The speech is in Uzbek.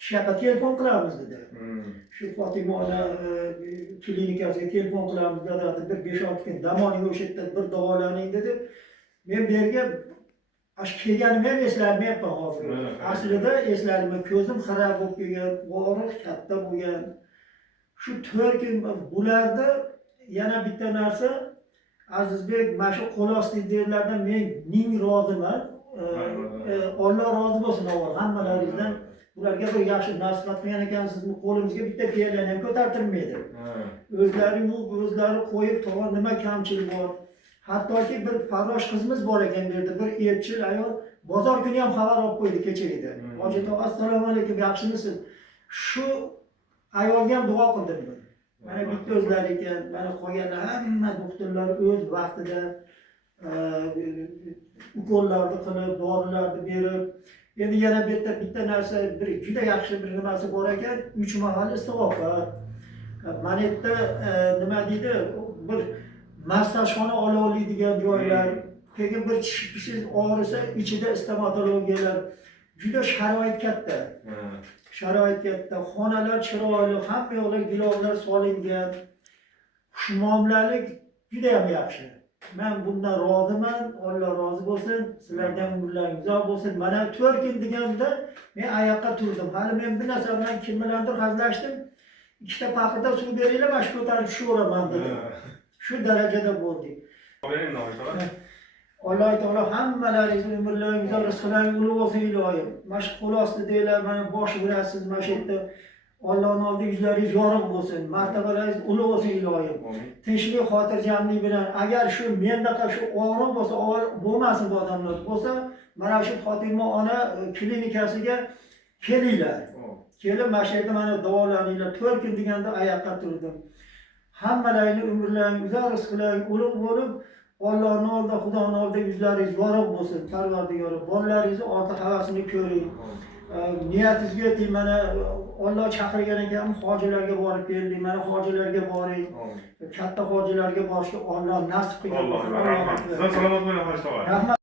ishyoqqa telefon qilamiz dedi. Shu Fotima ona klinikasiga telefon qilamiz dedi. Bir 5-6 kun dam oling, o'sha yerda bir davolaning dedi. Men bu yerga kelganimni ham eslamayapman hozir. Aslida esladim, ko'zim xira bo'lib kelgan, og'riq katta bo'lgan. Shu 4 kun bularda yana bitta narsa, Azizbek, mana shu qo'l ostidagilaridan men ming roziman. Alloh rozi bo'lsin avval hammalaringizdan. Ularga bir yaxshi nasihat qilgan ekansizmi, qo'limizga bitta piyolani ham ko'tartirmaydi. O'zlari qo'yib to'g'ri nima kamchilik bor. Hattoki bir farrosh qizimiz bor ekan bu yerda, bir epchil ayol bozor kuni ham xabar olib qo'ydi kechagida. Hojat aka, assalomu alaykum, yaxshimisiz? Shu ayolga ham duo qildim men. Mana bitta o'zlari ekan, mana qolganlar hamma doktorlar o'z vaqtida ukollarni qilib, dorilarni berib, endi yana bitta narsa, bir juda yaxshi bir nimasi bor ekan, 3 mahal istig'ofa. Mana yerda nima deydi, bir massajxona oladigan joylar, keyin bir tish og'risa, ichida stomatologiyalar, juda sharoit katta. Sharoit katta, xonalar chiroyli, hamma yoqlar gilovlar solingan. Xushmuomalalik juda ham yaxshi. Men bundan roziman, Alloh rozi bo'lsin, sizlardan umrlaringiz uzoq bo'lsin. Mana 4 kun deganda men oyoqqa turdim. Hali men bir narsa bilan kim bilandir hazillashdim. Ikkita paqirda suv beringlar, mana shu ko'tarib tushiraman dedim. Shu darajada bo'ldik. Alloh taolo hammalaringizni umrlaringizni rizqlaringiz ulug' bo'lsin ilohim. Mana shu qo'l ostidaglar, mana bosh urasiz, mana shu yerda Allohning oldida yuzlaringiz yorug' bo'lsin, martabalaringiz ulug' bo'lsin ilohim. Tinchlik, xotirjamlik bilan, agar shu mendaqa shu og'riq bo'lsa, avval bo'lmasin bu odamlar bo'lsa, mana shu Fotima ona klinikasiga kelinglar. Kelib mana shu yerda mana davolaninglar. 4 kun deganda oyoqqa turdim. Hammalaringni umrlaringiz uzoq, rizqlaringiz ulug' bo'lib, Allohning oldida, Xudoning oldida yuzlaringiz yorug' bo'lsin. Parvardigor, bolalaringizni orqa havasini ko'ring. Niyatingizga yeting. Mana Alloh chaqirgan ekan, hojilarga borib keldik. Mana hojilarga boring. Katta hojilarga borishga Alloh nasib qilgan. Alloh rahmat. Salomat bo'ling, hoji tog'a. Rahmat.